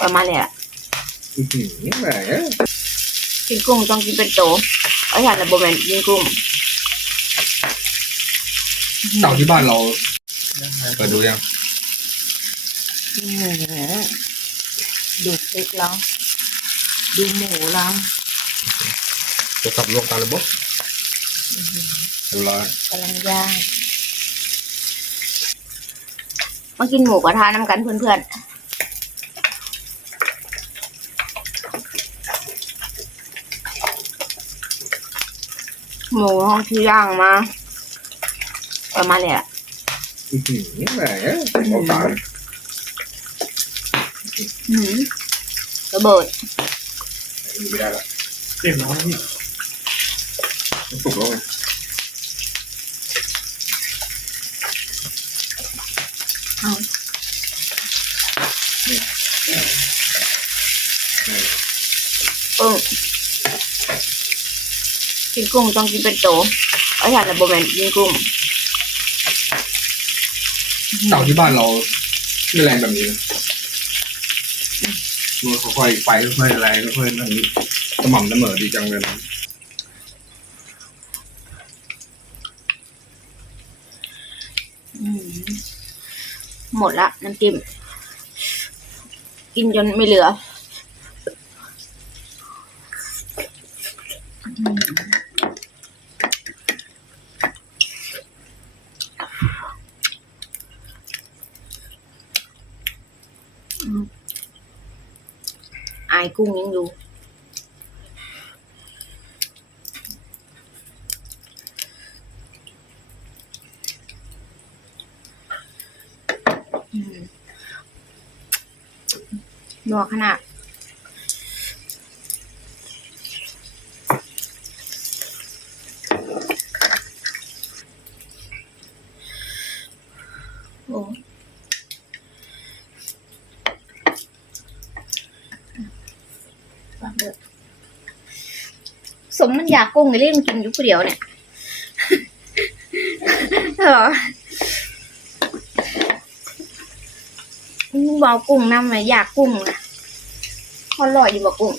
ประมาณเนี้ยอื้อหือแหมกินกุ้งต้องกินเป็นโตเพราะฉะนั้นโบแมนกินกุ้งเต่าที่บ้านเราเปิดดูยังดูพริกแล้ว ดูหมูแล้วจะสับรวมกันเลยบุ๊กเรียบร้อยกำลังย่างมากินหมูกระทะน้ำกันเพื่อนๆ หมูห้องที่ย่างมาประมาณเนี้ยอื้อหือแหมเอาตายอื้อหือระเบิดอยู่ไม่ได้ละเรียบร้อยพี่มันสุกแล้วไงเอากุ้ง กินกุ้งต้องกินเป็นโตเพราะฉะนั้นโบแมนกินกุ้งเต่าที่บ้านเราไม่แรงแบบนี้นะมันค่อยๆไฟค่อยๆแรงค่อยๆนั่นสม่ำเสมอดีจังเลยนะอืมหมดละน้ำจิ้มกินจนไม่เหลืออื อืมอายกุ้งยังอยู่อืมนัวขนาดโอ้ เบิสมมันอยากกุ้งไอ้เล่งกินอยู่คเดียวเนี่ยหรอบอกกุ้งน้ำเลยอยากกุ้งนะเอร่อยอยู่บอกกุ้ง